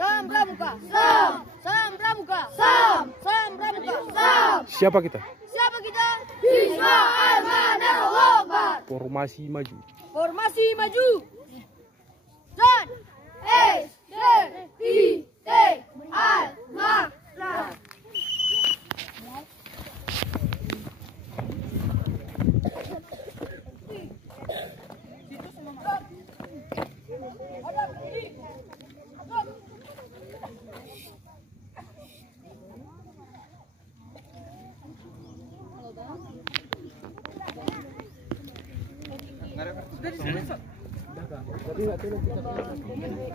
Salam Pramuka. Salam. Salam Pramuka. Salam. Salam Pramuka. Salam. Siapa kita? Siapa kita? Siswa Al-Manar Lombar. Formasi maju. Formasi maju. Dan SDIT Al-Manar.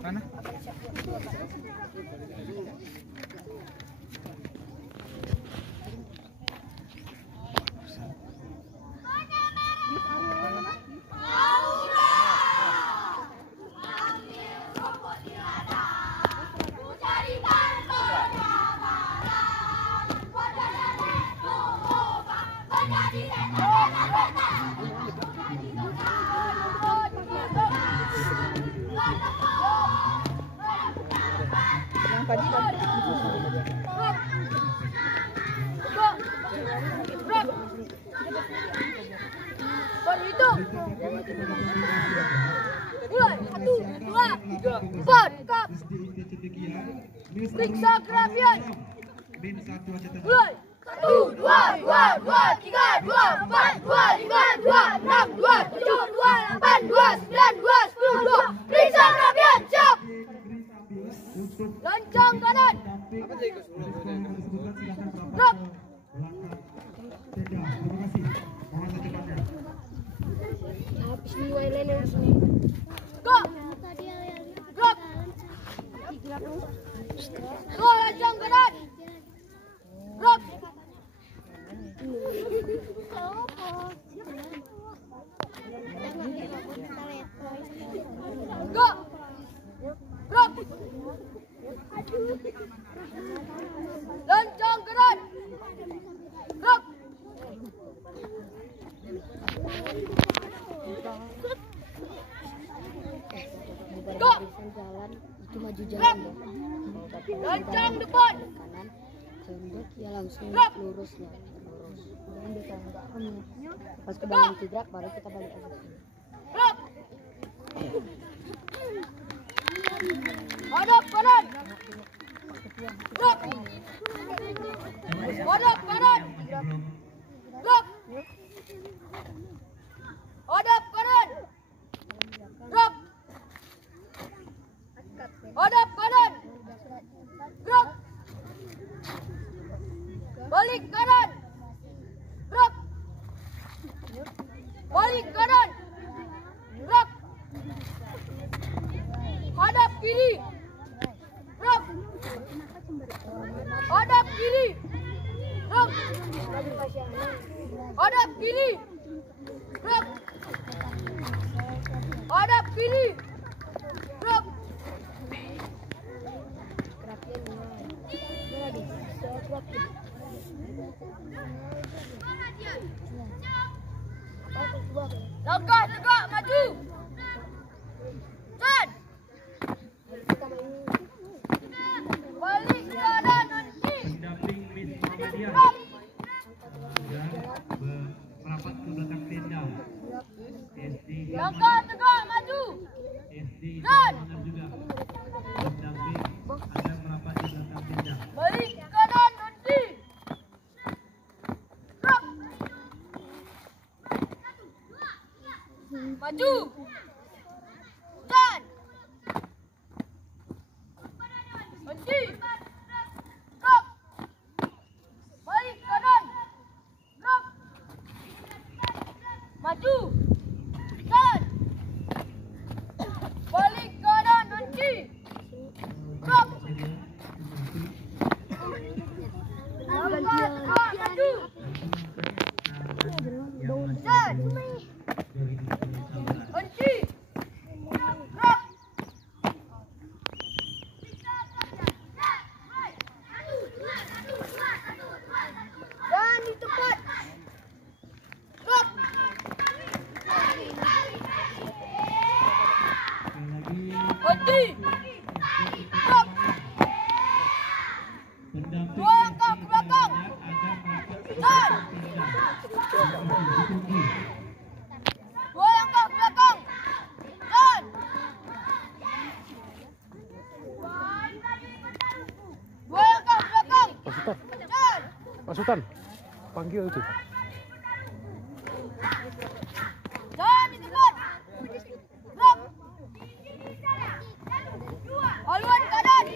Mana? Mulai 1, 2, 4 kap. Periksa kerapian. Mulai 1, 2, 3, 2, 4, 2, 5, 2, 6, 2, 7, 2, 8, 2, 9, 2, 10, 2. Periksa kerapian. Siap. Lancang kanan. Gerak. Go. Gerak. Go lancang kanan. Gerak. Go. Gerak. Lancang kanan. Gerak. Go. Itu maju jalan dong. Lancang depan. Kanan, jendek ya langsung Gerak. lurus ya, lurus. Kemudian dia tembak kamu. Pas ke dalam tidrak baru kita balik aja. Gerak. Hadap kanan. Gerak. Hadap kanan. Gerak. Hadap kanan. Gerak. Hadap kanan. Gerak. Balik kanan. Gerak. Balik kanan. Gerak. Hadap kiri. Gerak. Hadap kiri. Gerak. Hadap kiri. Gerak. Hadap kiri. Gerak. Langkah tegak maju. Dan balik kanan nanti. Pendamping Miss Muhammadiyah merapat ke belakang tenda. SD Langkah tegak maju. SD Dan juga pendamping Anda merapat ke belakang tenda. balik kanan nanti. Gerak. Maju. Dan nanti. Gerak. Balik kanan. Gerak. Maju. Dan balik kanan nanti. Gerak. Langkah tegak maju. Dan Sultan, panggil itu. Jangan ditekan. Drop. Haluan kanan.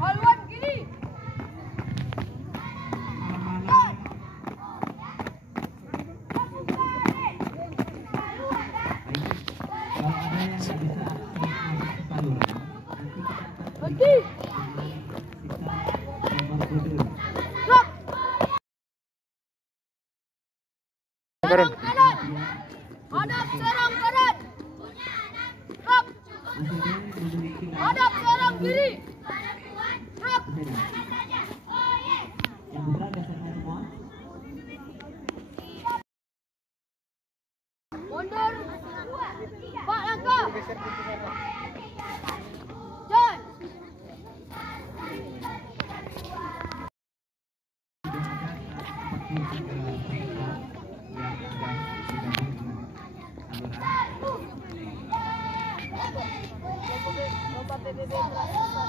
Haluan kiri. Berhenti. Drop. Kanan. Kanan. Hadap serang kanan. Drop. Hadap serang kiri. Drop. Mundur. 4 langkah. Jalan. Lomba PBB telah selesai.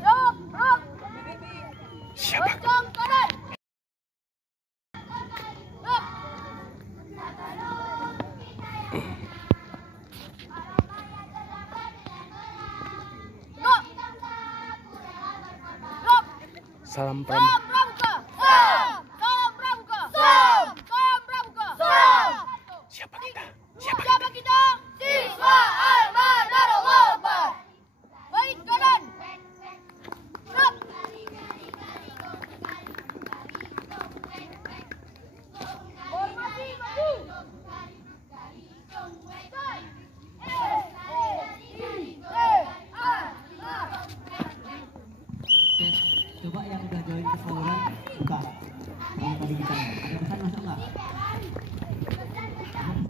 Drop. Siapa? Pocong kanan. Drop. Drop. Salam Drop.